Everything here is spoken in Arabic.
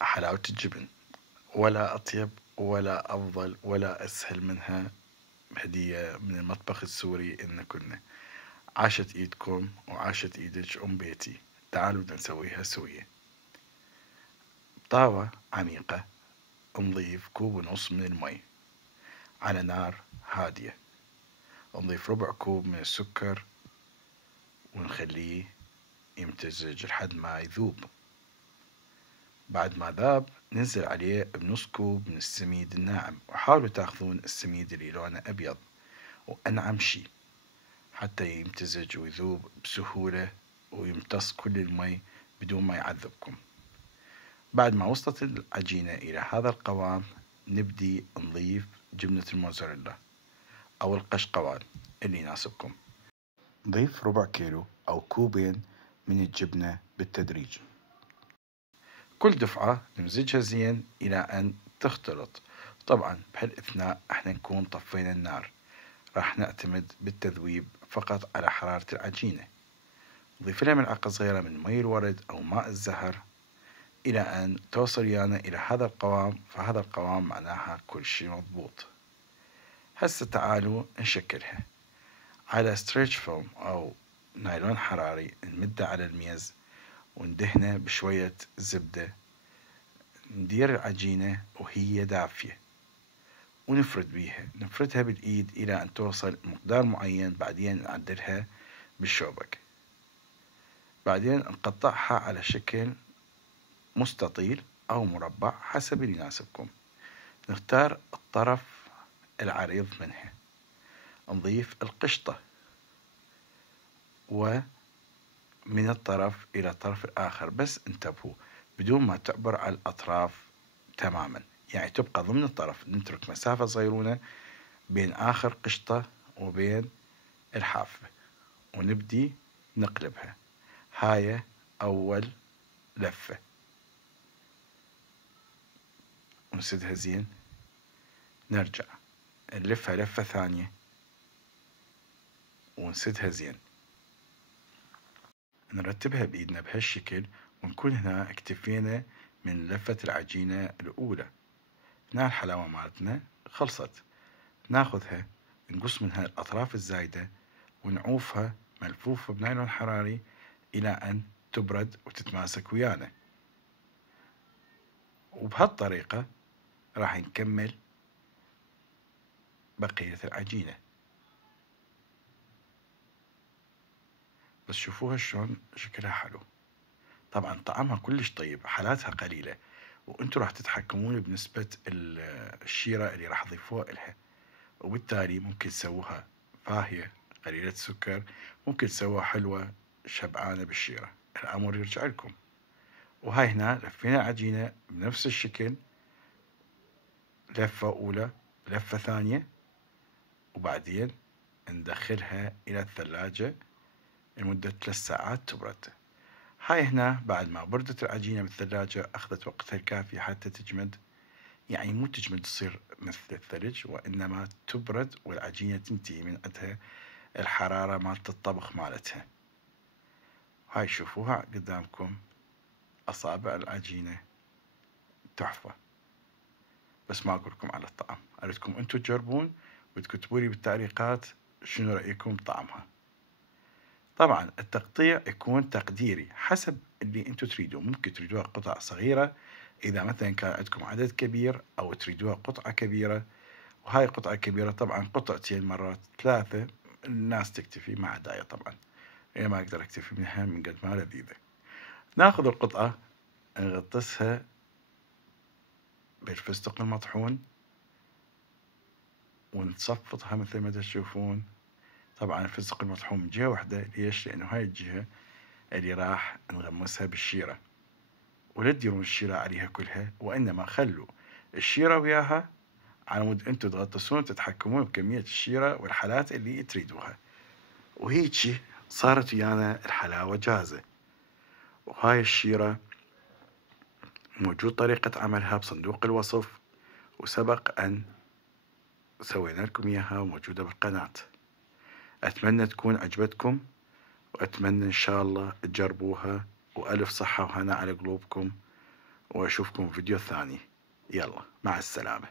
حلاوة الجبن، ولا أطيب ولا أفضل ولا أسهل منها هدية من المطبخ السوري إن كنا. عاشت إيدكم وعاشت إيدك أم بيتي. تعالوا بدنا نسويها سوية. طاوة عميقة نضيف كوب ونص من المي على نار هادية. نضيف ربع كوب من السكر ونخليه يمتزج لحد ما يذوب. بعد ما ذاب ننزل عليه بنص كوب من السميد الناعم، وحاولوا تاخذون السميد اللي لونه أبيض وأنعم شي حتى يمتزج ويذوب بسهولة ويمتص كل المي بدون ما يعذبكم. بعد ما وصلت العجينة إلى هذا القوام نبدي نضيف جبنة الموزاريلا أو القشقوان اللي يناسبكم. نضيف ربع كيلو أو كوبين من الجبنة بالتدريج. كل دفعة نمزجها زين إلى أن تختلط. طبعا بهالأثناء احنا نكون طفينا النار. راح نعتمد بالتذويب فقط على حرارة العجينة. نضيف لها ملعقة صغيرة من مي الورد أو ماء الزهر إلى أن توصل ويانا إلى هذا القوام. فهذا القوام معناها كل شيء مضبوط. هسه تعالوا نشكلها على ستريتش فيلم أو نايلون حراري. نمده على الميز وندهنه بشوية زبدة. ندير العجينة وهي دافية ونفرد بيها. نفردها بالإيد إلى أن توصل مقدار معين، بعدين نعدلها بالشوبك. بعدين نقطعها على شكل مستطيل أو مربع حسب اللي يناسبكم. نختار الطرف العريض منها. نضيف القشطة ومن الطرف إلى الطرف الآخر، بس انتبهوا بدون ما تعبر على الأطراف تماما، يعني تبقى ضمن الطرف. نترك مسافة صغيرونة بين آخر قشطة وبين الحافة ونبدي نقلبها. هاي أول لفة ونسدها زين. نرجع نلفها لفة ثانية ونسدها زين. نرتبها بإيدنا بهالشكل ونكون هنا اكتفينا من لفة العجينة الأولى. هنا الحلاوة مالتنا خلصت. ناخذها نقص منها الأطراف الزايدة ونعوفها ملفوفة بنايلون حراري إلى أن تبرد وتتماسك ويانا. وبهالطريقة راح نكمل بقية العجينة. بس شوفوها شلون شكلها حلو. طبعا طعمها كلش طيب، حالاتها قليلة، وانتم راح تتحكمون بنسبة الشيرة اللي راح تضيفوها إلها. وبالتالي ممكن تسووها فاهية قليلة سكر، ممكن تسووها حلوة شبعانة بالشيرة. الأمر يرجع لكم. وهاي هنا لفينا العجينة بنفس الشكل، لفة أولى لفة ثانية، وبعدين ندخلها إلى الثلاجة لمدة 3 ساعات تبرد. هاي هنا بعد ما بردت العجينة بالثلاجة أخذت وقتها الكافي حتى تجمد، يعني مو تجمد تصير مثل الثلج، وإنما تبرد والعجينة تنتهي من عندها الحرارة مالت الطبخ مالتها. هاي شوفوها قدامكم، أصابع العجينة تحفة. بس ما أقول لكم على الطعم، أريدكم أنتم تجربون وتكتبوا لي بالتعليقات شنو رأيكم بطعمها. طبعا التقطيع يكون تقديري حسب اللي أنتم تريدون. ممكن تريدوها قطع صغيرة إذا مثلا كان عندكم عدد كبير، أو تريدوها قطعة كبيرة. وهاي قطعة كبيرة طبعا قطعتين مرات 3 الناس تكتفي، ما عدايا طبعا، أنا ما أقدر أكتفي منها من قد ما لذيذة. ناخذ القطعة نغطسها بالفستق المطحون ونصفطها مثل ما تشوفون. طبعا الفستق المطحون من جهة واحدة، ليش؟ لأنه هاي الجهة اللي راح نغمسها بالشيرة. ولا تديرون الشيرة عليها كلها، وإنما خلوا الشيرة وياها على مود أنتم تغطسون تتحكمون بكمية الشيرة والحالات اللي تريدوها. وهيجي صارت ويانا الحلاوة جاهزة. وهاي الشيرة موجود طريقة عملها بصندوق الوصف، وسبق أن سوينا لكم إياها وموجودة بالقناة. أتمنى تكون عجبتكم، وأتمنى إن شاء الله تجربوها، وألف صحة وهنا على قلوبكم. وأشوفكم في فيديو ثاني. يلا مع السلامة.